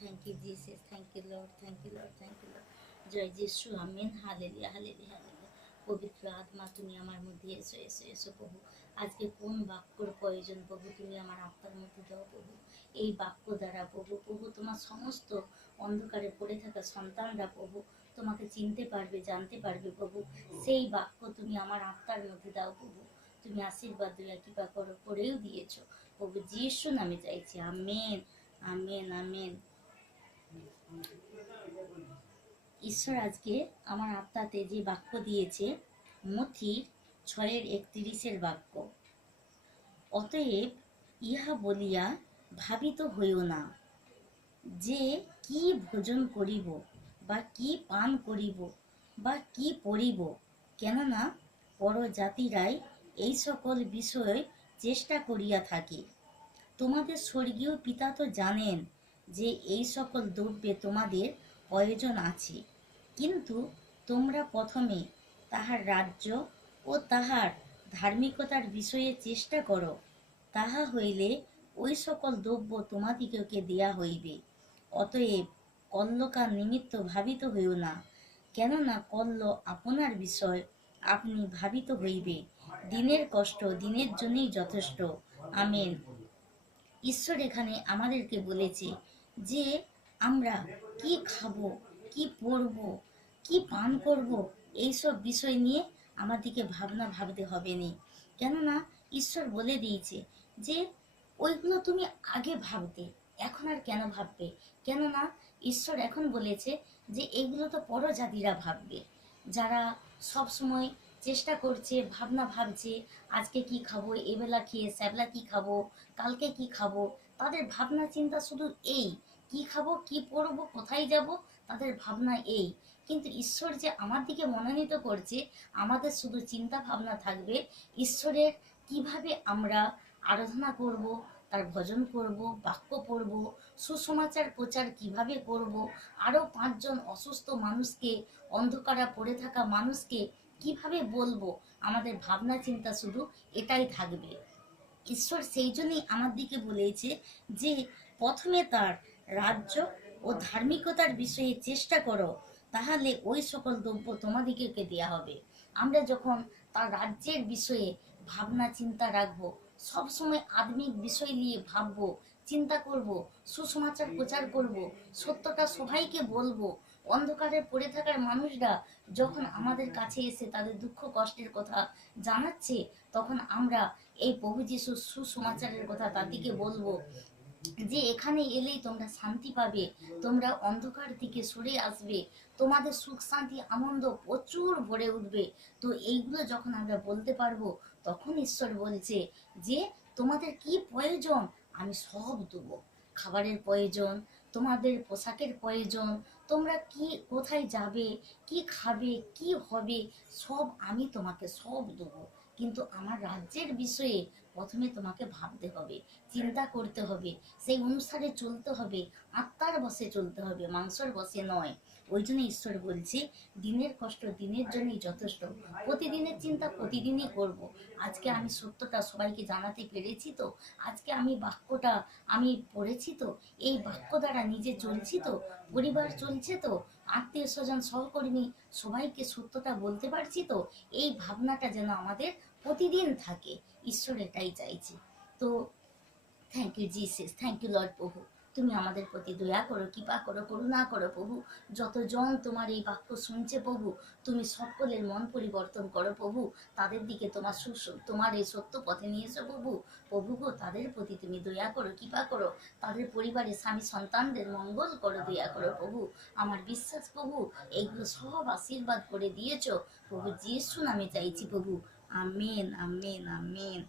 Thank you Jesus, thank you lord, thank you lord, thank you lord. জয় যিশু, amen, hallelujah, hallelujah, hallelujah. পবিত্র আত্মা, তুমি আমার মধ্যে এসো, এসো, এসো প্রভু। আজকে কোন বাক্যর প্রয়োজন প্রভু, তুমি আমার আত্মার মধ্যে দাও প্রভু। এই বাক্য দ্বারা প্রভু, প্রভু তোমার সমস্ত অন্ধকারে পড়ে থাকা সন্তানরা প্রভু তোমাকে চিনতে পারবে, জানতে পারবে প্রভু। সেই বাক্য তুমি আমার আত্মার মধ্যে দাও প্রভু। তুমি আশীর্বাদ দিয়া কৃপা করো, করেও দিয়েছো প্রভু। যিশু নামে চাইছি, আমেন, আমেন, আমেন। ঈশ্বর আজকে আমার আত্মাতে যে বাক্য দিয়েছে, মথির 6:31 বাক্য। অতএব ইহা বলিয়া ভাবিত হইও না যে কি ভোজন করিব, বা কি পান করিব, বা কি পরিব, কেননা পরজাতিরাই এই সকল বিষয় চেষ্টা করিয়া থাকে। তোমাদের স্বর্গীয় পিতা তো জানেন যে এই সকল দ্রব্যে তোমাদের প্রয়োজন আছে, কিন্তু তোমরা প্রথমে তাহার রাজ্য ও তাহার ধার্মিকতার বিষয়ে চেষ্টা করো, তাহা হইলে ওই সকল দ্রব্য তোমাদিগকে দেয়া হইবে। অতএব কল্লকার নিমিত্ত ভাবিত হইও না, কেননা কল্ল আপনার বিষয় আপনি ভাবিত হইবে। দিনের কষ্ট দিনের জন্যই যথেষ্ট। আমেন। ঈশ্বর এখানে আমাদেরকে বলেছে যে আমরা কি খাবো, কি পরবো, কি পান করব, এইসব বিষয় নিয়ে আমাদেরকে ভাবনা ভাবতে হবে না। কেননা ঈশ্বর বলে দিয়েছে যে ওইগুলো তুমি আগে ভাবতে, এখন আর কেন ভাববে। কেননা ঈশ্বর এখন বলেছে যে এগুলো তো পরজাতিরা ভাববে, যারা সব সময় চেষ্টা করছে, ভাবনা ভাবছে আজকে কি খাবো, এবেলা খেয়ে স্যাবলা কি খাবো, কালকে কি খাবো। তাদের ভাবনা চিন্তা শুধু এই, কি খাবো, কি পরবো, কোথায় যাব, তাদের ভাবনা এই। কিন্তু ঈশ্বর যে আমার দিকে মনোনীত করছে, আমাদের শুধু চিন্তা ভাবনা থাকবে ঈশ্বরের কিভাবে আমরা আরাধনা করব, তার ভজন করব, বাক্য পড়ব, সুসমাচার প্রচার কিভাবে করব, আরও 5জন অসুস্থ মানুষকে, অন্ধকারে পড়ে থাকা মানুষকে কিভাবে বলবো। আমাদের ভাবনা চিন্তা শুধু এটাই থাকবে। ঈশ্বর সেই জন্যই আমার দিকে বলেছে যে প্রথমে তার রাজ্য ও ধার্মিকতার বিষয়ে চেষ্টা করো, তাহলে ওই সকল দ্রব্য তোমাদিগকে দেয়া হবে। আমরা যখন তার রাজ্যের বিষয়ে ভাবনা চিন্তা রাখবো, সবসময় আধ্যাত্মিক বিষয় নিয়ে ভাববো, চিন্তা করব, সুসমাচার প্রচার করব, সত্যটা সবাইকে বলবো। অন্ধকারে পড়ে থাকার মানুষরা যখন আমাদের কাছে এসে তাদের দুঃখ কষ্টের কথা জানাচ্ছে, তখন আমরা এই প্রভু যিশুর সুসমাচারের কথা তাদেরকে বলবো যে এখানে এলেই তোমরা শান্তি পাবে, তোমরা অন্ধকার থেকে সরে আসবে, তোমাদের সুখ শান্তি আনন্দ প্রচুর ভরে উঠবে। তো এইগুলো যখন আমরা বলতে পারবো, তখন ঈশ্বর বলছে যে তোমাদের কি প্রয়োজন আমি সব দেবো। খাবারের প্রয়োজন, তোমাদের পোশাকের প্রয়োজন, তোমরা কি কোথায় যাবে, কি খাবে, কি হবে, সব আমি তোমাকে সব দেবো। কিন্তু আমার রাজ্যের বিষয়ে প্রথমে তোমাকে ভাবতে হবে, চিন্তা করতে হবে, সেই অনুসারে চলতে হবে, আত্মার বসে চলতে হবে, মাংসর বসে নয়। ওই জন্য ঈশ্বর বলছে দিনের কষ্ট দিনের জন্যই যথেষ্ট। প্রতিদিনের চিন্তা প্রতিদিনই করব। আজকে আমি সত্যটা সবাইকে জানাতে পেরেছি তো, আজকে আমি বাক্যটা আমি পড়েছি তো, এই বাক্য দ্বারা নিজে চলছি তো, পরিবার চলছে তো, আত্মীয় স্বজন সহকর্মী সবাইকে সত্যটা বলতে পারছি তো। এই ভাবনাটা যেন আমাদের প্রতিদিন থাকে, ঈশ্বর এটাই চাইছে। তো thank you Jesus, thank you Lord প্রভু। তুমি আমাদের প্রতি দয়া করো, কৃপা করো, করুণা করো প্রভু। যতজন তোমার এই বাক্য শুনছে প্রভু, তুমি সকলের মন পরিবর্তন করো প্রভু। তাদের দিকে তোমার এই সত্য পথে নিয়ে এসো প্রভু। প্রভু গো, তাদের প্রতি তুমি দয়া করো, কৃপা করো। তাদের পরিবারের স্বামী সন্তানদের মঙ্গল করো, দয়া করো প্রভু। আমার বিশ্বাস প্রভু এইগুলো সব আশীর্বাদ করে দিয়েছো প্রভু। যিশু নামে চাইছি প্রভু। Amen, amen, amen.